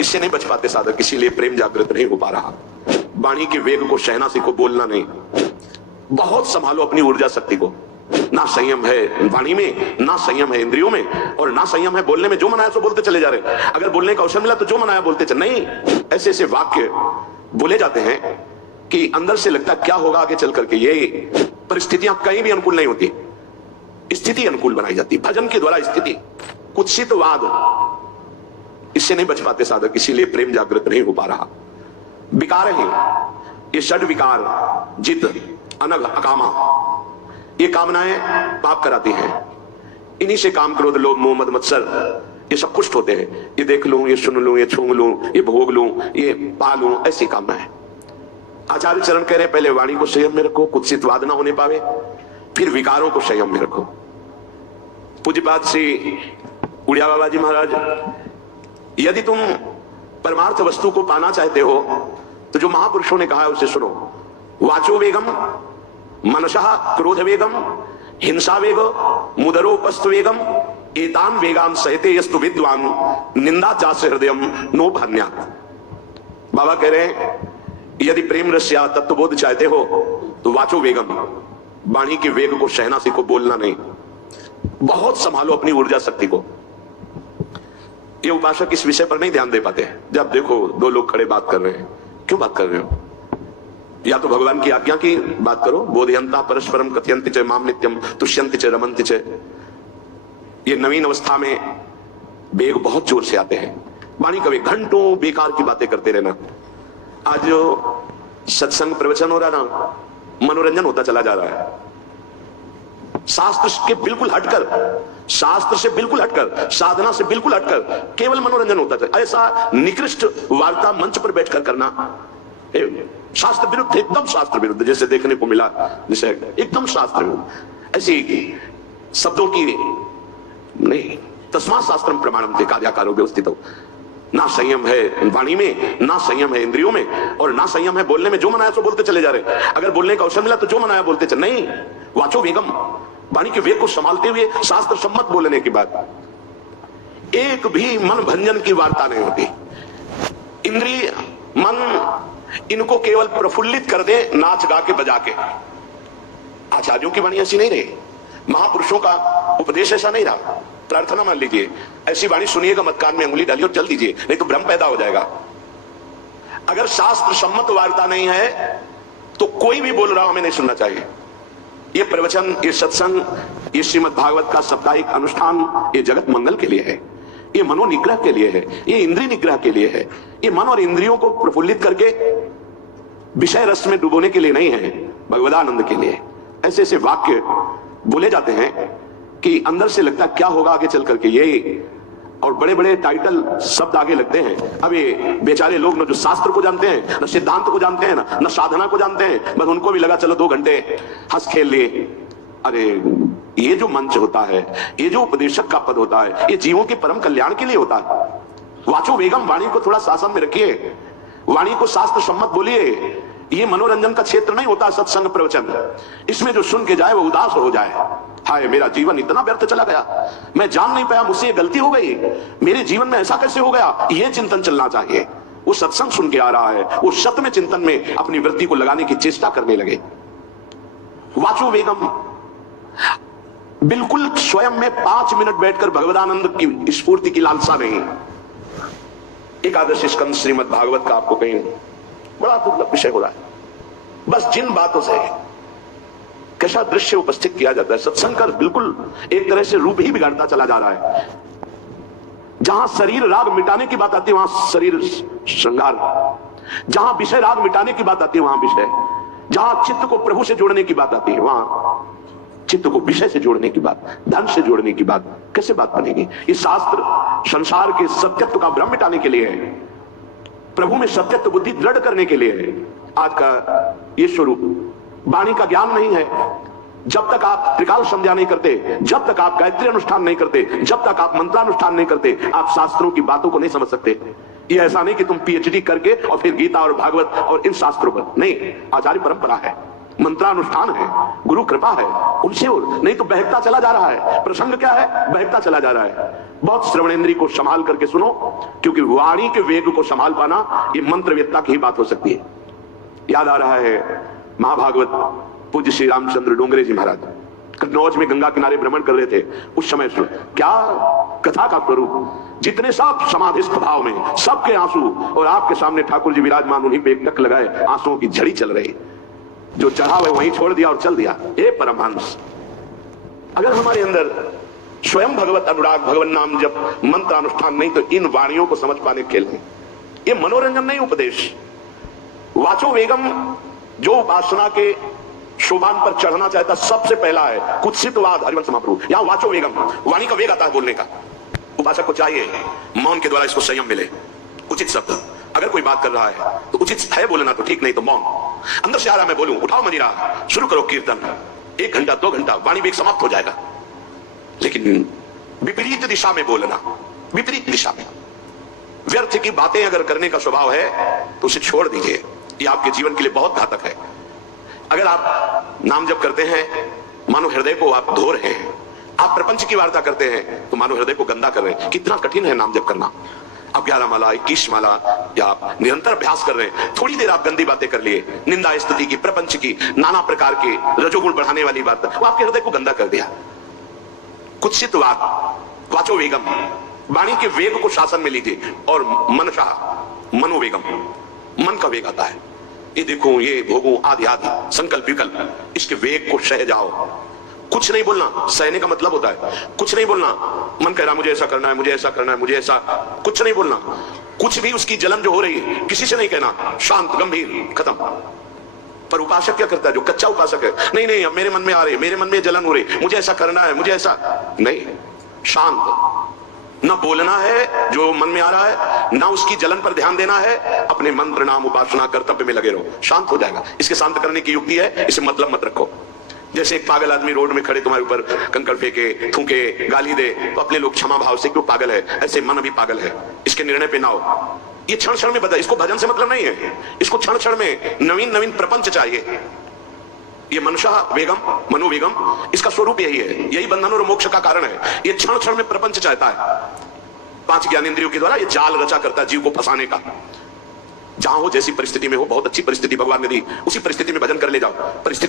इससे नहीं बच पाते साधक, इसीलिए प्रेम जागृत नहीं हो पा रहा। वाणी के वेग को सहना सीखो, बोलना नहीं। बहुत संभालो अपनी ऊर्जा शक्ति को। ना संयम है वाणी में, ना संयम है इंद्रियों में, और ना संयम है बोलने में। जो मनाया सो बोलते चले जा रहे। अगर बोलने का अवसर मिला तो जो मनाया बोलते चले। नहीं, ऐसे ऐसे वाक्य बोले जाते हैं कि अंदर से लगता क्या होगा आगे चल करके। ये परिस्थितियां कहीं भी अनुकूल नहीं होती, स्थिति अनुकूल बनाई जाती भजन के द्वारा। स्थिति कुत्सितवाद, इससे नहीं बच पाते साधक, इसीलिए प्रेम जागृत नहीं हो पा रहा। विकार है ये षड विकार, जित, अनग, अकामा, ये कामनाएं पाप कराती हैं। इन्हीं से काम, क्रोध, लोभ, मोह, मद, मत्सर, ये सब कुष्ठ होते हैं। ये देख लूं, ये सुन लूं, ये छू लूं, ये भोग लूं, ये पा लूं, ऐसी कामनाएं। आचार्य चरण कह रहे हैं पहले वाणी को संयम में रखो, कुत्सितवाद ना होने पावे, फिर विकारों को संयम में रखो। पूज्यपाद श्री उड़िया बाबा जी महाराज, यदि तुम परमार्थ वस्तु को पाना चाहते हो तो जो महापुरुषों ने कहा है उसे सुनो। वाचो वेगम, मनसः क्रोध वेगम, हिंसा वेग, मुदरोपस्थ वेगम, एतान वेगान सहते यस्तु विद्वान, निंदा चास्य हृदयम नो भान्यात्। बाबा कह रहे हैं यदि प्रेम रस या तत्वबोध चाहते हो तो वाचो वेगम, वाणी के वेग को सहना सीखो, बोलना नहीं। बहुत संभालो अपनी ऊर्जा शक्ति को। ये उपासक इस विषय पर नहीं ध्यान दे पाते। जब देखो दो लोग खड़े बात कर रहे हैं, क्यों बात कर रहे हो? या तो भगवान की आज्ञा की बात करो। बोधयंता परस्परम कथयन्ति च माम नित्यम तुष्यन्ति च रमन्ति च। ये नवीन अवस्था में वेग बहुत जोर से आते हैं। वाणी कभी घंटों बेकार की बातें करते रहना। आज जो सत्संग प्रवचन हो रहा ना, मनोरंजन होता चला जा रहा है। शास्त्र के बिल्कुल हटकर, शास्त्र से बिल्कुल हटकर, साधना से बिल्कुल हटकर केवल मनोरंजन होता है। ऐसा निकृष्ट वार्ता मंच पर बैठकर करना शास्त्र विरुद्ध, एकदम शास्त्र विरुद्ध, जैसे देखने को मिला, जैसे एकदम शास्त्र विरुद्ध। ऐसी शब्दों की नहीं। तस्मात् शास्त्रम प्रमाणम ते कार्याकारो व्यवस्थित हो। ना संयम है वाणी में, ना संयम है इंद्रियों में, और ना संयम है बोलने में। जो मनाया सो बोलते चले जा रहे। अगर बोलने का अवसर मिला तो जो मनाया बोलते चले। नहीं, वाचो वेगम, वाणी के वेग को संभालते हुए शास्त्र सम्मत बोलने की बात। एक भी मन भंजन की वार्ता नहीं होती। इंद्रिय, मन, इनको केवल प्रफुल्लित कर दे नाच गा के बजा के। आचार्यों की वाणी ऐसी नहीं रही, महापुरुषों का उपदेश ऐसा नहीं रहा। प्रार्थना मान लीजिए, ऐसी वाणी सुनिएगा मत, कान में अंगुली डालिए और चल दीजिए, नहीं तो भ्रम पैदा हो जाएगा। अगर शास्त्र सम्मत वार्ता नहीं है तो कोई भी बोल रहा हमें नहीं सुनना चाहिए। ये प्रवचन, ये सत्संग, ये श्रीमद् भागवत का साप्ताहिक अनुष्ठान, ये जगत मंगल के लिए है, ये मनोनिग्रह के लिए है, ये इंद्रिय निग्रह के लिए है। ये मन और इंद्रियों को प्रफुल्लित करके विषय रस में डुबोने के लिए नहीं है, भगवदानंद के लिए। ऐसे ऐसे वाक्य बोले जाते हैं कि अंदर से लगता क्या होगा आगे चल करके। ये और बड़े बड़े टाइटल शब्द आगे लगते हैं। अब ये बेचारे लोग न जो शास्त्र को जानते हैं, न सिद्धांत को जानते हैं, न साधना को जानते हैं, बस उनको भी लगा चलो 2 घंटे हंस खेल लिए। अरे ये जो मंच होता है, ये जो उपदेशक का पद होता है, ये जीवों के परम कल्याण के लिए होता है। वाचो वेगम, वाणी को थोड़ा शासन में रखिए, वाणी को शास्त्र सम्मत बोलिए। ये मनोरंजन का क्षेत्र नहीं होता सत्संग प्रवचन। इसमें जो सुन के जाए वो उदास हो जाए, हाय मेरा जीवन इतना व्यर्थ चला गया, मैं जान नहीं पाया, मुझसे ये गलती हो गई, मेरे जीवन में ऐसा कैसे हो गया। ये चिंतन चलना चाहिए। वो सत्संग सुन के आ रहा है, वो सत्य में चिंतन में अपनी वृत्ति को लगाने की चेष्टा करने लगे। वाचो वेगम, बिल्कुल स्वयं में 5 मिनट बैठकर भगवदानंद की स्फूर्ति की लालसा नहीं। एकादश स्कंद श्रीमद् भागवत का आपको कहीं बड़ा दुर्लभ विषय हो रहा है। बस जिन बातों से कैसा दृश्य उपस्थित किया जाता है, सत्संग का बिल्कुल एक तरह से रूप ही बिगाड़ता चला जा रहा है। जहां शरीर राग मिटाने की बात आती है वहां शरीर श्रृंगार, जहां विषय राग मिटाने की बात आती है वहां विषय, जहां चित्त को प्रभु से जोड़ने की बात आती है वहां चित्त को विषय से जोड़ने की बात, धन से जोड़ने की बात, कैसे बात बनेगी। ये शास्त्र संसार के सत्यत्व का भ्रम मिटाने के लिए है, प्रभु में सत्यत्व बुद्धि दृढ़ करने के लिए है। आज का ये स्वरूप वाणी का ज्ञान नहीं है। जब तक आप त्रिकाल संध्या नहीं करते, जब तक आप गायत्री अनुष्ठान नहीं करते, जब तक आप मंत्रानुष्ठान नहीं करते, आप शास्त्रों की बातों को नहीं समझ सकते। ये ऐसा नहीं कि तुम पीएचडी करके और फिर गीता और भागवत और इन शास्त्रों पर नहीं, आचार्य परंपरा है। मंत्रानुष्ठान है, गुरु कृपा है, उनसे नहीं तो बहकता चला जा रहा है। प्रसंग क्या है? बहकता चला जा रहा है। बहुत श्रवणेंद्री को संभाल करके सुनो, क्योंकि वाणी के वेग को संभाल पाना ये मंत्रवेत्ता की ही बात हो सकती है। याद आ रहा है महाभागवत पूज्य श्री रामचंद्र डोंगरे जी महाराज कन्नौज में गंगा किनारे भ्रमण कर रहे थे। उस समय क्या कथा का स्वरूप, जितने सब समाधिस्थ भाव में सबके आंसू, और आपके सामने ठाकुर जी विराजमान, उन्हीं पे एक टक लगाए, आंसुओं की झड़ी चल रही। जो चढ़ा हुआ वहीं छोड़ दिया और चल दिया। हे परमहंस, अगर हमारे अंदर स्वयं भगवत अनुराग, भगवत नाम जब मंत्र अनुष्ठान नहीं, तो इन वाणियों को समझ पाने के लिए ये मनोरंजन नहीं, उपदेश। वाचो वेगम जो उपासना के शोभान पर चढ़ना चाहता सबसे पहला है कुत्सितवाद। हरिवंश महाप्रभु यहां वाचो वेगम, वाणी का वेग आता है बोलने का। उपासक को चाहिए मौन के द्वारा इसको संयम मिले, उचित शब्द। अगर कोई बात कर रहा है तो उचित है बोलना तो ठीक, नहीं तो मौन। अंदर से आ रहा मैं बोलूं, उठाओ मदिरा, शुरू करो कीर्तन, 1 घंटा 2 घंटा वाणी वेग समाप्त हो जाएगा। लेकिन विपरीत दिशा में बोलना, विपरीत दिशा में व्यर्थ की बातें अगर करने का स्वभाव है तो उसे छोड़ दीजिए, ये आपके जीवन के लिए बहुत घातक है। अगर आप नाम जप करते हैं मानो हृदय को आप धो रहे हैं, आप प्रपंच की वार्ता करते हैं तो मानो हृदय को गंदा कर रहे हैं। कितना कठिन है नाम जप करना। आप 11 माला 21 माला या आप निरंतर अभ्यास कर रहे हैं, थोड़ी देर आप गंदी बातें कर लिए, निंदा स्तुति की, प्रपंच की, नाना प्रकार की रजोगुण बढ़ाने वाली बात, वो आपके हृदय को गंदा कर दिया। कुत्सित वाचो वेगम, वाणी के वेग को शासन में लीजिए। और मनसा मनोवेगम, मन का वेग आता है, ये देखो ये भोगों आदि आदि संकल्प विकल्प, इसके वेग को सह जाओ। कुछ नहीं बोलना, सहने का मतलब होता है कुछ नहीं बोलना। मन कह रहा मुझे ऐसा करना है, मुझे ऐसा करना है, मुझे ऐसा, कुछ नहीं बोलना। कुछ भी उसकी जलन जो हो रही है किसी से नहीं कहना, शांत गंभीर, खत्म। पर उपासक क्या करता है, जो कच्चा उपासक है, नहीं नहीं अब मेरे मन में आ रही, मेरे मन में जलन हो रही, मुझे ऐसा करना है, मुझे ऐसा नहीं। शांत, न बोलना है जो मन में आ रहा है, ना उसकी जलन पर ध्यान देना है, अपने मंत्र नाम उपासना कर्तव्य में लगे रहो, शांत हो जाएगा। इसके शांत करने की युक्ति है, इसे मतलब मत रखो। जैसे एक पागल आदमी रोड में खड़े तुम्हारे ऊपर कंकड़ फेंके, थूके, गाली दे, तो अपने लोग क्षमा भाव से क्यों पागल है, ऐसे मन अभी पागल है, इसके निर्णय पे ना हो। ये क्षण क्षण में बदल, इसको भजन से मतलब नहीं है, इसको क्षण क्षण में नवीन नवीन प्रपंच चाहिए। ये मनसा वेगम, मनोवेगम, इसका स्वरूप यही है, यही बंधन और मोक्ष का कारण है। ये क्षण क्षण में प्रपंच चाहता है। 5 ज्ञानेंद्रियों के द्वारा ये जाल रचा करता है जीव को फंसाने का। जहां हो, जैसी परिस्थिति में हो, बहुत अच्छी परिस्थिति भगवान ने दी, उसी परिस्थिति में भजन कर ले जाओ। परिस्थिति